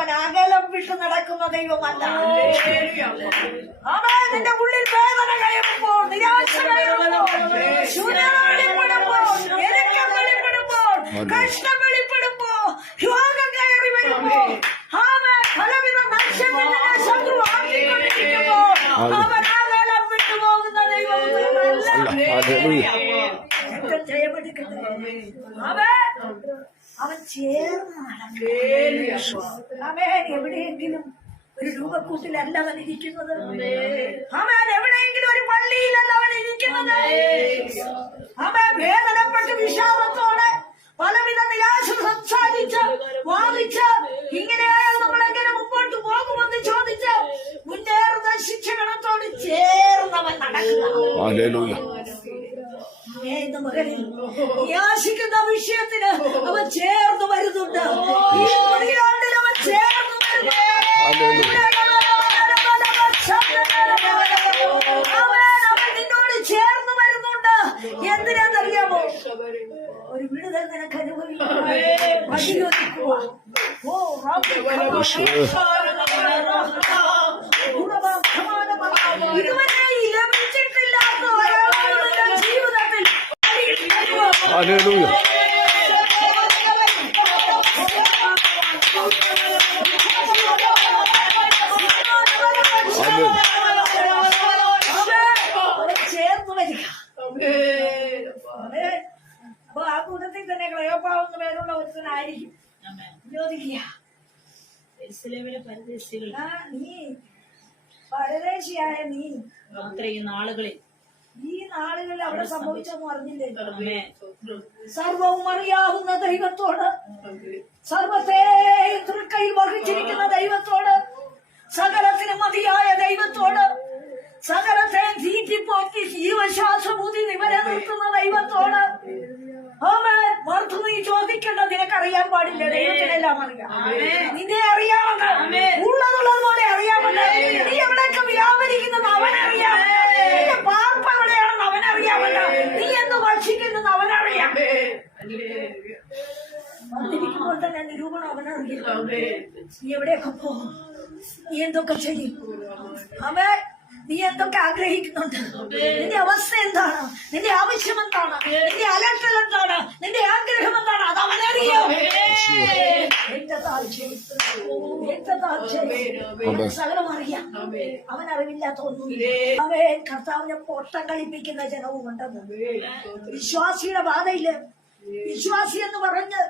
അവൻ അകലം വിട്ടു നടക്കുന്ന ദൈവമല്ല. അവൻ നിന്റെ ഉള്ളിൽ വേദന കഴിയുമ്പോൾ നിരാശ വെളിപ്പെടുമ്പോൾ കഷ്ടം വെളിപ്പെടുമ്പോൾ രോഗം കയറി വരുമ്പോൾ അവൻ പലവിധ നഷ്ടങ്ങളുടെ ശത്രു ആക്കിക്കൊണ്ടിരിക്കുമ്പോൾ അവൻ അകലം ദൈവമല്ല ജയമെടുക്കട്ടെ. ചേർന്ന് നടക്കും. അവൻ എവിടെയെങ്കിലും ഒരു രൂപക്കൂട്ടിലല്ല വന്നിരിക്കുന്നത്. അമേൻ അവൻ ചേർന്ന് വരിക അവരെ അപ്പൊ ആ കൂട്ടത്തിൽ തന്നെ ക്രയോപ്പാവുന്ന പേരുള്ള ഒരുത്തനായിരിക്കും ചോദിക്കുക യെരൂശലേമിലെ പരദേശികൾ നീ പരദേശിയായ നീ. അത്രയും നാളുകളിൽ ഈ നാളുകളിൽ അവിടെ സംഭവിച്ചെന്ന് പറഞ്ഞില്ലേ? സർവവും അറിയാവുന്ന ദൈവത്തോട് സർവത്തെ തൃക്കൈയിൽ വഹിച്ചിരിക്കുന്ന ദൈവത്തോട് സകലത്തിന് മതിയായ ദൈവത്തോട് സകലത്തെ തീറ്റിപ്പോറ്റി ജീവശ്വാസബുദ്ധി നിവരെ നിർത്തുന്ന ദൈവത്തോട് മറുത്തു നീ ചോദിക്കേണ്ട. നിനക്കറിയാൻ പാടില്ല. ദൈവത്തിനെല്ലാം അറിയാം. നിന്നെ അറിയാമെന്ന് ഉള്ളതുള്ളത് പോലെ അറിയാമല്ലോ. നീ എവിടെയൊക്കെ വ്യാപരിക്കുന്നത് അവനറിയാം. നിന്റെ പാർപ്പ് എവിടെയാണെന്ന് അവനറിയാമല്ലോ. നീ എന്ന് ഭക്ഷിക്കുന്നത് അവനറിയാം. വന്നിരിക്കുമ്പോൾ തന്നെ നിരൂപണം അവനറിയാം. നീ എവിടെയൊക്കെ പോകും? നീ എന്തൊക്കെ ചെയ്യും? അവൻ നീ എന്തൊക്കെ ആഗ്രഹിക്കുന്നുണ്ട്? നിന്റെ അവസ്ഥ എന്താണ്? നിന്റെ ആവശ്യം എന്താണ്? നിന്റെ അലട്ടൽ എന്താണ്? നിന്റെ ആഗ്രഹം എന്താണ്? അത് അവനറിയോ സകലം അറിയാം. അവൻ അറിവില്ലാത്ത ഒന്നുമില്ല അവൻ കർത്താവിനെ പൊട്ടം കളിപ്പിക്കുന്ന ജനവും ഉണ്ടെന്ന് വിശ്വാസിയുടെ ബാധയിൽ വിശ്വാസി എന്ന് പറഞ്ഞ്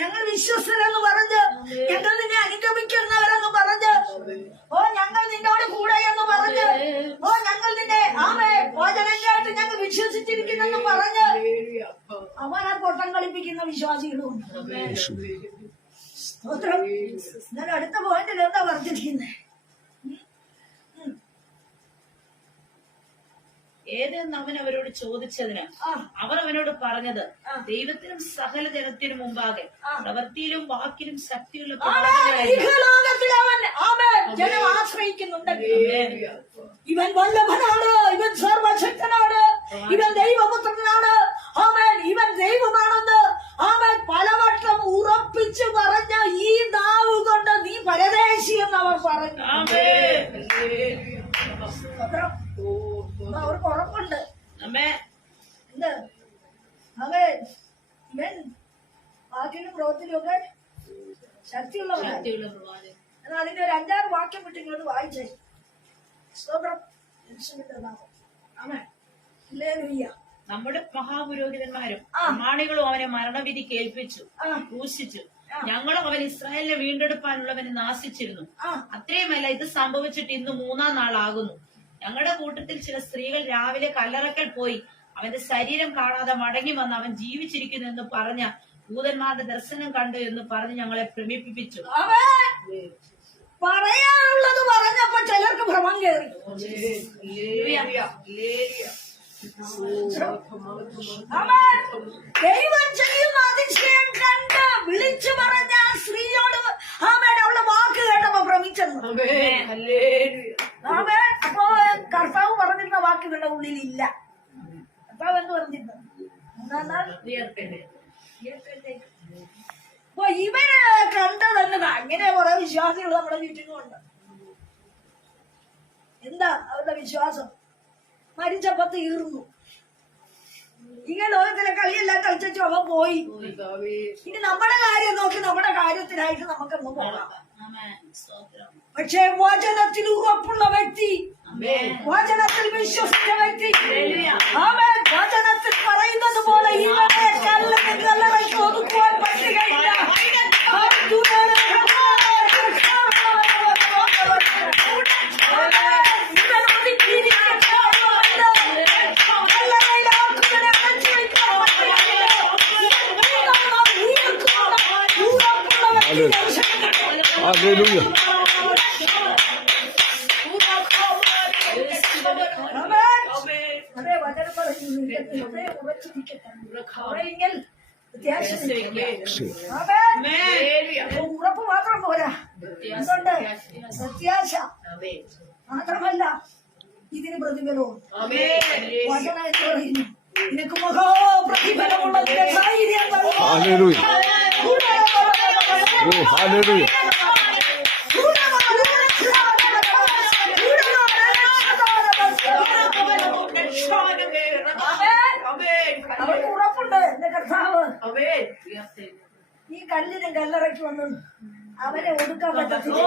ഞങ്ങൾ വിശ്വസ്തരെന്ന് പറഞ്ഞ് ഞങ്ങൾ നിന്നെ അനുഗമിക്കുന്നവരെന്ന് പറഞ്ഞ്. ഓ ഞങ്ങൾ നിന്നോട് കൂടെ എന്ന് പറഞ്ഞ്. ഓ ഞങ്ങൾ നിന്നെ ആമേ വചനം ഞങ്ങൾ വിശ്വസിച്ചിരിക്കുന്നെന്ന് പറഞ്ഞ്. അവനെ പൊട്ടം കളിപ്പിക്കുന്ന വിശ്വാസികളും. സ്തോത്രം. എന്നാൽ അടുത്ത പോയിന്റിൽ എന്താ പറഞ്ഞിരിക്കുന്നത് ഏതെന്ന് അവൻ അവരോട് ചോദിച്ചതിന് അവർ അവനോട് പറഞ്ഞത്. ദൈവത്തിനും സകല ജനത്തിനും മുമ്പാകെ. പ്രവൃത്തിയിലും വാക്കിലും ശക്തിയുള്ള ജനം ആശ്രയിക്കുന്നുണ്ടെങ്കിൽ ഇവൻ വല്ലഭനാണ്. ഇവൻ സർവശക്തനാണ്. ഇവൻ ദൈവപുത്രനാണ്. ആമേൻ. ഇവൻ ദൈവമാണെന്ന് ആമേൻ പലവട്ടം ഉറപ്പിച്ചു പറഞ്ഞ ഈ നാവ് കൊണ്ട് നീ പരദേശി എന്ന് അവർ പറഞ്ഞു. അവർക്ക് ഉറപ്പുണ്ട്. അമ്മേ. എന്ത് അവൻ ഇവൻ വാക്കിലും പ്രവൃത്തിലും ഒക്കെ ശക്തിയുള്ളവനാണ് എന്നാൽ അതിന്റെ ഒരു അഞ്ചാറ് വാക്യം വിട്ട് ഇങ്ങോട്ട് വായിച്ചേ. സ്തോത്രം. ആമേൻ. ഹല്ലേലൂയ. നമ്മുടെ മഹാപുരോഹിതന്മാരും. പ്രമാണികളും അവനെ മരണവിധി കേൾപ്പിച്ചു ക്രൂശിച്ചു. ഞങ്ങളും അവൻ ഇസ്രായേലിനെ വീണ്ടെടുപ്പാനുള്ളവനെ നാശിച്ചിരുന്നു. അത്രയുമല്ല ഇത് സംഭവിച്ചിട്ട് ഇന്ന് മൂന്നാം നാളാകുന്നു. ഞങ്ങളുടെ കൂട്ടത്തിൽ ചില സ്ത്രീകൾ രാവിലെ കല്ലറക്കൽ പോയി. അവന്റെ ശരീരം കാണാതെ മടങ്ങി വന്ന് അവൻ ജീവിച്ചിരിക്കുന്നു എന്ന് പറഞ്ഞ ഭൂതന്മാരുടെ ദർശനം കണ്ടു എന്ന് പറഞ്ഞ് ഞങ്ങളെ ഭ്രമിപ്പിച്ചു. പറയാനുള്ളത് പറഞ്ഞപ്പോ ചിലർക്ക് ഭ്രമം കയറി. ദൈവം ചെയ്യുന്ന അതിശയം കണ്ട് വിളിച്ചു പറഞ്ഞ സ്ത്രീയോട് ആമേൻ. അവളുടെ വാക്ക് കേട്ടപ്പോ ഭ്രമിച്ചെന്ന് ആമേൻ. അപ്പോ കർത്താവ് പറഞ്ഞിരുന്ന വാക്ക് ഇവരുടെ ഉള്ളിൽ ഇല്ല കർത്താവ് എന്ത് പറഞ്ഞിരുന്നു? മൂന്നാം നാൾ ഉയർത്തട്ടെ. അപ്പൊ ഇവർ കണ്ടതെന്ന് അങ്ങനെ കുറെ വിശ്വാസികൾ നമ്മുടെ ചുറ്റിനുമുണ്ട് എന്താ അവരുടെ വിശ്വാസം? മരിച്ചപ്പോ തീർന്നു ഇങ്ങനെ ലോകത്തിലെ കളിയെല്ലാം കളിച്ചു അവൻ പോയി. ഇനി നമ്മുടെ കാര്യം നോക്കി നമ്മുടെ കാര്യത്തിനായിട്ട് നമുക്ക് ഒന്ന് പോകാം. പക്ഷേ വചനത്തിൽ ഉറപ്പുള്ള വ്യക്തി. വചനത്തിൽ വിശ്വസിച്ച വ്യക്തി. വചനത്തിൽ പറയുന്നത് പോലെ ഇവരെ കല്ലറ കല്ലറയ്ക്ക് ഒതുക്കുവാൻ പറ്റുകയില്ല ഇവൻ ഒതുക്കിയിരിക്കപ്പെട്ടവരുണ്ട്. കല്ലറയിലാക്കുന്നവരെ അടച്ചു വയ്ക്കാൻ പറ്റുകയില്ല. ഇവൻ ഉയർത്തുന്ന ഉറപ്പുള്ള വ്യക്തി ദർശനം Hallelujah. അതേ വചനം പറയുന്നു നിന്റെ ഹൃദയം ഉറച്ചിരിക്കട്ടെ ഉറയെങ്കിൽ വ്യത്യാസമില്ല. ആമേൻ. അപ്പൊ ഉറപ്പ് മാത്രം പോരാ എന്തുണ്ട് പ്രത്യാശ മാത്രമല്ല ഇതിന് പ്രതിഫലവും വചനം എന്ന് പറയുന്നു നിനക്ക് മഹാപ്രതിഫലമുള്ള നിന്റെ ധൈര്യം നൽകും. Hallelujah. Oh, hallelujah. അവരെ ഒതുക്കാൻ പറ്റത്തില്ല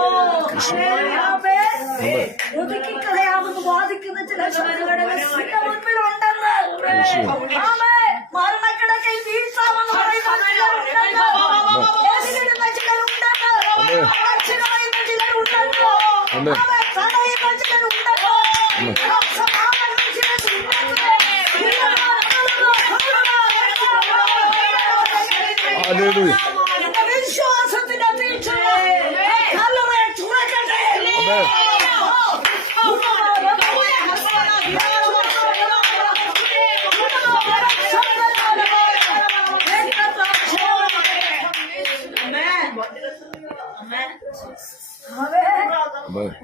ആമേൻ. ഒതുക്കിക്കളയാമെന്ന് വാദിക്കുന്ന ചില ശത്രുക്കളുടെ മുൻപിലുണ്ടെന്ന് ആമേൻ. മരണക്കിടക്കയിൽ വീഴ്ത്താമെന്ന് പറയുന്ന ചിലരുണ്ടെന്ന് എതിരിടുന്ന ചിലരുണ്ടെന്ന് ആമേൻ. അടച്ചു കളയുന്ന ചിലരുണ്ടെന്ന് ആമേൻ. ആമേൻ. തടയുന്ന ചിലരുണ്ടെന്ന് സമാധാനം ചിലരുണ്ടെന്ന് Hallelujah.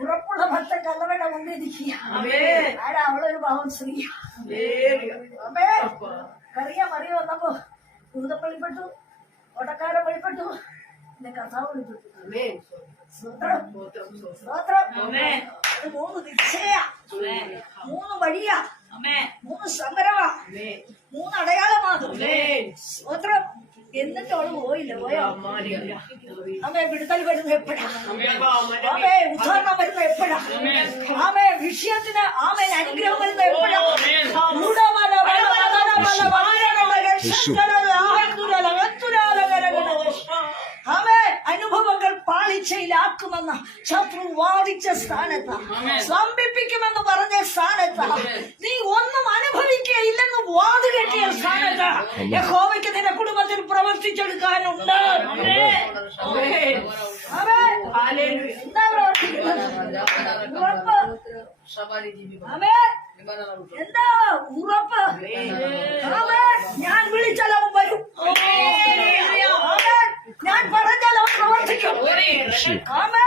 ഉറപ്പുള്ള ഭക്തൻ കല്ലറയുടെ മുമ്പിൽ ഇരിക്കുക ആരാ അവളൊരു പാവം സ്ത്രീ? കറിയാൻ മറിയ വന്നപ്പോ ഭൂതം വെളിപ്പെട്ടു ഓട്ടക്കാരൻ വെളിപ്പെട്ടു. എന്റെ കഥാവ് വെളിപ്പെട്ടു. മൂന്ന് നിശ്ചയ. മൂന്ന് വഴിയാ. മൂന്ന് സമരമാ മൂന്ന് അടയാളമാണ് സ്തോത്രം. എന്നിട്ട് അവൾ പോയില്ല പോയോ അമ്മേ വിടുതൽ വരുന്നത് എപ്പോഴാ ആമേ ഉദ്ധാരണം വരുന്നത് എപ്പോഴാ ആമേ വിഷയത്തിന് ആമേ അനുഗ്രഹം വരുന്നത് എപ്പോഴാ. ആമേ അനുഭവങ്ങൾ പാളിച്ചയിലാക്കുമെന്ന് ശത്രു വാദിച്ച സ്ഥാനത്ത് സ്തംഭിപ്പിക്കുമെന്ന് പറഞ്ഞ സ്ഥാനത്ത് നീ ഒന്നും അനുഭവിക്കുകയില്ലെന്ന് വാത് കെട്ടിയ സ്ഥാനത്ത് യഹോവയ്ക്ക് നിന്റെ കുടുംബത്തിൽ പ്രവർത്തിച്ചെടുക്കാനുണ്ട് ആമേ എന്താ പ്രവർത്തിക്കുന്നത് ഉറപ്പ് ആമേ എന്താ ഉറപ്പ് ആമേ ഞാൻ വിളിച്ചാൽ അവൻ വരും ആമേ ഞാൻ പറഞ്ഞാൽ അവൻ പ്രവർത്തിക്കും ആമേ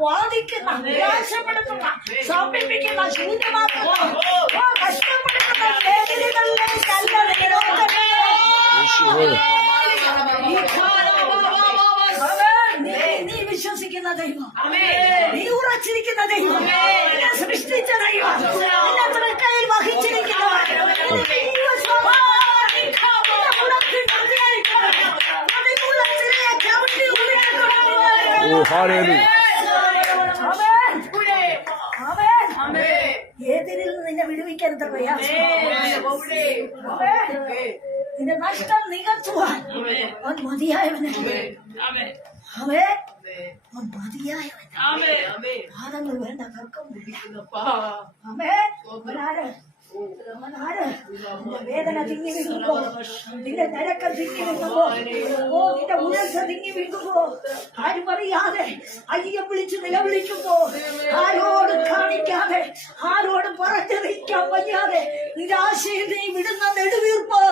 பாதிக்கிறான் வியாசப்படுத்துறான் சம்பிப்பிக்கிறான் சூதமாக்குறான் கஷ்டப்படுத்துறான் எதிரிகள் கல்லறையில் ദൈവ സ്വഭാവം നിന്നെ ഉണക്കി നിർത്തിയിരിക്കണം. അതിനുള്ള തിരയെ ചവിട്ടി ഉയർത്തണം. Oh, hallelujah. ആമേൻ. ആമേൻ. എതിരിൽ നിന്ന് നിന്നെ വിടുവിക്കാൻ എത്ര പ്രയാസം ആമേൻ. നിന്റെ നഷ്ടം നികത്തുവാൻ അവൻ മതിയായവനെ ആമേൻ. അവേ അവൻ മതിയായവൻ ആമേൻ. പാദങ്ങൾ വേണ്ട? നിന്റെ വേദന തിങ്ങി വീഴുമ്പോ നിന്റെ നിരക്കം തിങ്ങി വീഴുമ്പോ ഓ നിന്റെ ഉയർച്ച തിങ്ങി വീഴുമ്പോ ആരും അറിയാതെ അയ്യം വിളിച്ച് നിലവിളിക്കുമ്പോ ആരോട് കാണിക്കാതെ ആരോട് പറഞ്ഞറിയിക്കാൻ വയ്യാതെ നിരാശയിൽ നീ വിടുന്ന നെടുവീർപ്പ്.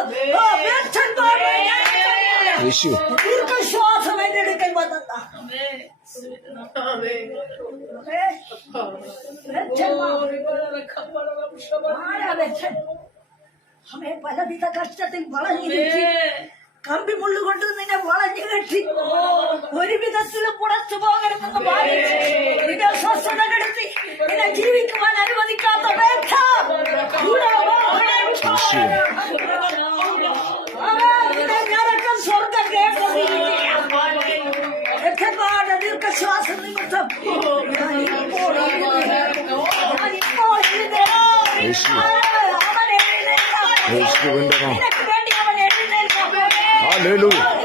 ദീർഘശ്വാസം হবে हमें पहला भी था कष्ट तक बड़ा नहीं కంపి ముళ్ళు కొట్టుకుంది నిన్న వాళ్ళని కట్టి ఒరి విధస్సులు పొడచ్చు పోగలుగుతున్న భార్య స్వస్థత యేసు యేసు విండమా హల్లెలూయా